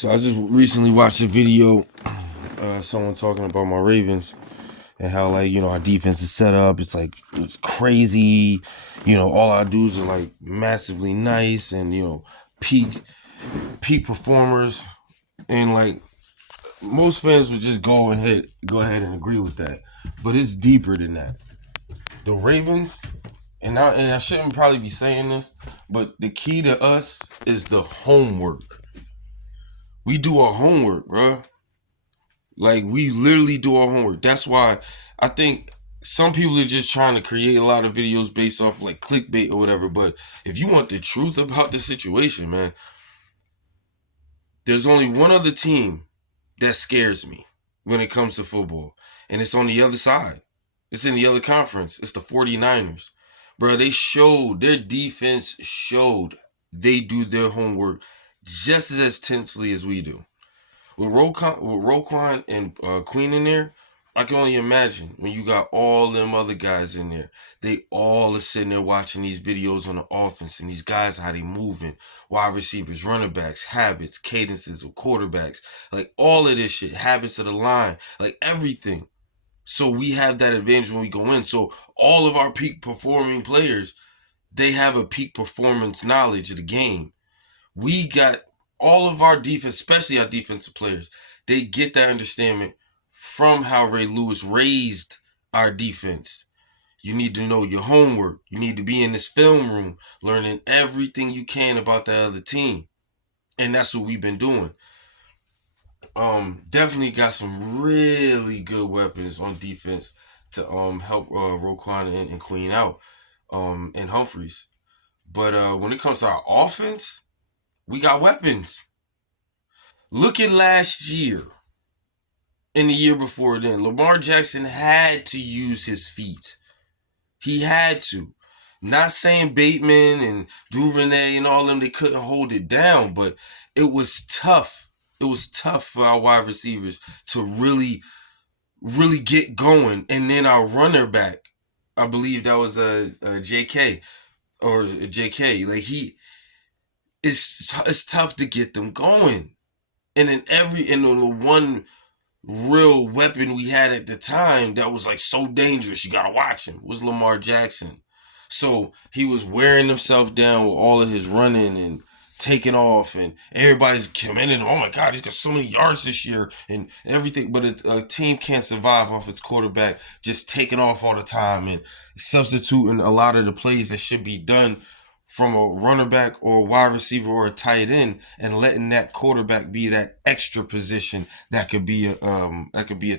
So I just recently watched a video, someone talking about my Ravens and how our defense is set up. It's crazy. All our dudes are massively nice and peak performers. And most fans would just go ahead and agree with that. But it's deeper than that. The Ravens, and I shouldn't probably be saying this, but the key to us is the homework. We do our homework, bruh. We literally do our homework. That's why I think some people are just trying to create a lot of videos based off clickbait or whatever. But if you want the truth about the situation, man, there's only one other team that scares me when it comes to football. And it's on the other side. It's in the other conference. It's the 49ers. Bro, their defense showed they do their homework just as intensely as we do. With Roquan and Queen in there, I can only imagine when you got all them other guys in there. They all are sitting there watching these videos on the offense and these guys, how they moving, wide receivers, running backs, habits, cadences of quarterbacks, all of this shit, habits of the line, everything. So we have that advantage when we go in. So all of our peak performing players, they have a peak performance knowledge of the game. We got all of our defense, especially our defensive players, they get that understanding from how Ray Lewis raised our defense. You need to know your homework. You need to be in this film room learning everything you can about the other team. And that's what we've been doing. Definitely got some really good weapons on defense to help Roquan and Queen out, and Humphreys. But when it comes to our offense, we got weapons. Look at last year and the year before then. Lamar Jackson had to use his feet. He had to. Not saying Bateman and Duvernay and all them, they couldn't hold it down, but it was tough. It was tough for our wide receivers to really, really get going. And then our runner back, I believe that was JK or JK. It's tough to get them going. And then the one real weapon we had at the time that was so dangerous, you gotta watch him, was Lamar Jackson. So he was wearing himself down with all of his running and taking off, and everybody's commending him. Oh my God, he's got so many yards this year and everything. But a team can't survive off its quarterback just taking off all the time and substituting a lot of the plays that should be done from a runner back or a wide receiver or a tight end, and letting that quarterback be that extra position that could be a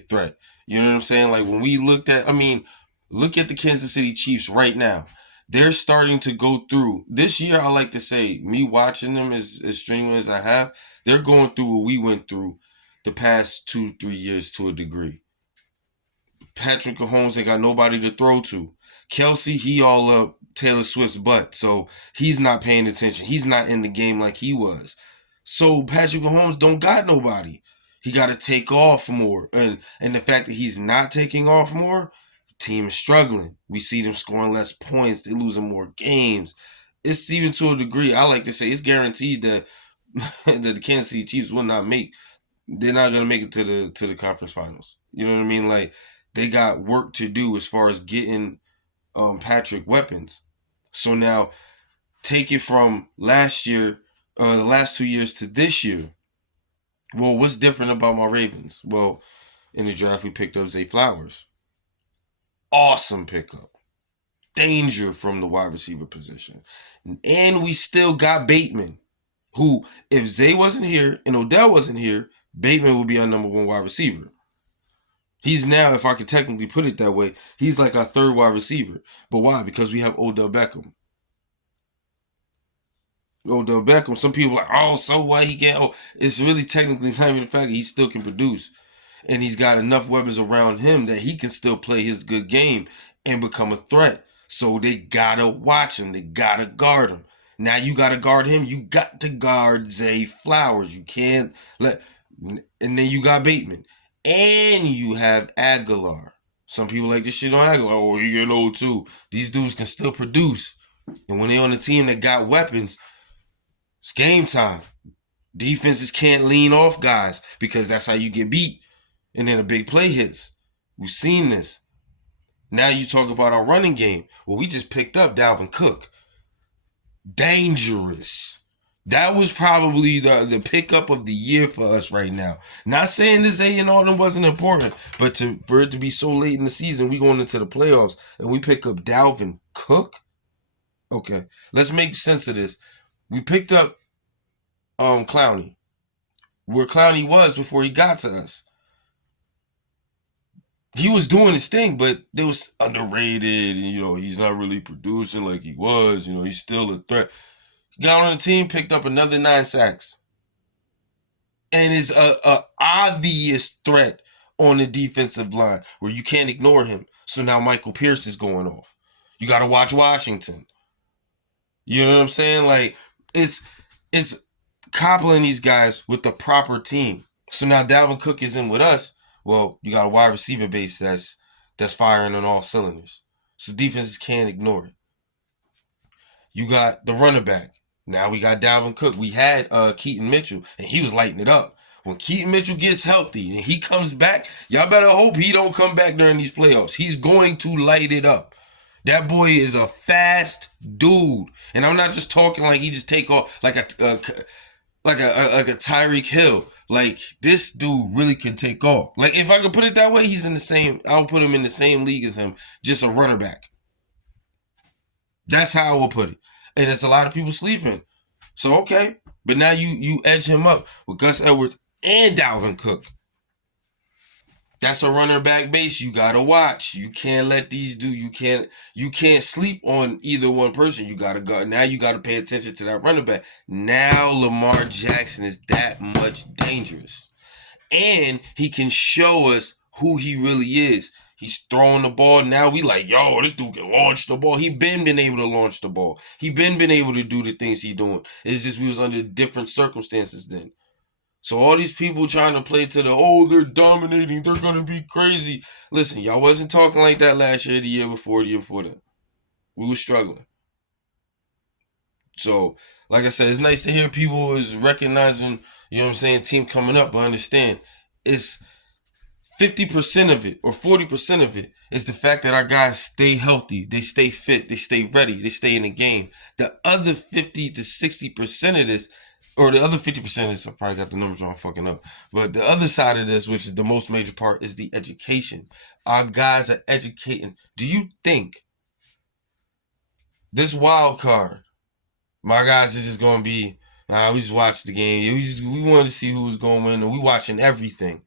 threat. You know what I'm saying? When we look at the Kansas City Chiefs right now. They're starting to go through this year. I like to say, me watching them as strenuously as I have, they're going through what we went through the past 2-3 years to a degree. Patrick Mahomes ain't got nobody to throw to. Kelsey, he all up Taylor Swift's butt, so he's not paying attention. He's not in the game like he was. So Patrick Mahomes don't got nobody. He got to take off more, and the fact that he's not taking off more, the team is struggling. We see them scoring less points. They're losing more games. It's even to a degree, I like to say, it's guaranteed that that the Kansas City Chiefs will not make. They're not gonna make it to the conference finals. You know what I mean? They got work to do as far as getting Patrick weapons. So now take it from last year, the last 2 years to this year. Well, what's different about my Ravens? Well, in the draft we picked up Zay Flowers. Awesome pickup. Danger from the wide receiver position. And we still got Bateman, who, if Zay wasn't here and Odell wasn't here, Bateman would be our number one wide receiver. He's now, if I could technically put it that way, he's like our third wide receiver. But why? Because we have Odell Beckham. Odell Beckham, some people are like, oh, so what? He can't. Oh, it's really technically not even the fact that he still can produce. And he's got enough weapons around him that he can still play his good game and become a threat. So they gotta watch him. They gotta guard him. Now you gotta guard him. You got to guard Zay Flowers. You can't let. And then you got Bateman. And you have Aguilar. Some people like this shit on Aguilar. Oh, he getting old too. These dudes can still produce. And when they're on a team that got weapons, it's game time. Defenses can't lean off guys because that's how you get beat. And then a big play hits. We've seen this. Now you talk about our running game. Well, we just picked up Dalvin Cook. Dangerous. That was probably the pickup of the year for us right now. Not saying this A and all them wasn't important, but for it to be so late in the season, we going into the playoffs and we pick up Dalvin Cook. Okay, let's make sense of this. We picked up Clowney, where Clowney was before he got to us. He was doing his thing, but it was underrated. And, he's not really producing like he was. He's still a threat. Got on the team, picked up another 9 sacks. And is a obvious threat on the defensive line where you can't ignore him. So now Michael Pierce is going off. You got to watch Washington. You know what I'm saying? Like, it's coupling these guys with the proper team. So now Dalvin Cook is in with us. Well, you got a wide receiver base that's firing on all cylinders. So defenses can't ignore it. You got the running back. Now we got Dalvin Cook. We had Keaton Mitchell, and he was lighting it up. When Keaton Mitchell gets healthy and he comes back, y'all better hope he don't come back during these playoffs. He's going to light it up. That boy is a fast dude. And I'm not just talking like he just take off like a Tyreek Hill. Like, this dude really can take off. Like, if I could put it that way, I'll put him in the same league as him, just a runner back. That's how I will put it. And there's a lot of people sleeping. So, okay. But now you edge him up with Gus Edwards and Dalvin Cook. That's a runner back base you gotta watch. You can't let these do. You can't sleep on either one person. You gotta go. Now you gotta pay attention to that runner back. Now Lamar Jackson is that much dangerous, and he can show us who he really is. He's throwing the ball. Now we like, yo, this dude can launch the ball. He been able to launch the ball. He been able to do the things he doing. It's just we was under different circumstances then. So all these people trying to play to they're dominating, they're going to be crazy. Listen, y'all wasn't talking like that last year, the year before that. We were struggling. So, like I said, it's nice to hear people is recognizing, team coming up. But understand, it's 50% of it or 40% of it is the fact that our guys stay healthy, they stay fit, they stay ready, they stay in the game. The other 50 to 60% of this, or the other 50% is, I probably got the numbers wrong, fucking up. But the other side of this, which is the most major part, is the education. Our guys are educating. Do you think this wild card, my guys are just going to be, we just watched the game. We wanted to see who was going to win, and we watching everything.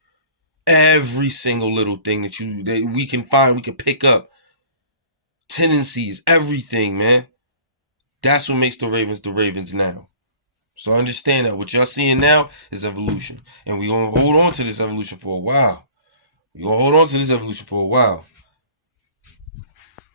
Every single little thing that we can find, we can pick up. Tendencies, everything, man. That's what makes the Ravens now. So understand that what y'all seeing now is evolution. And we're going to hold on to this evolution for a while.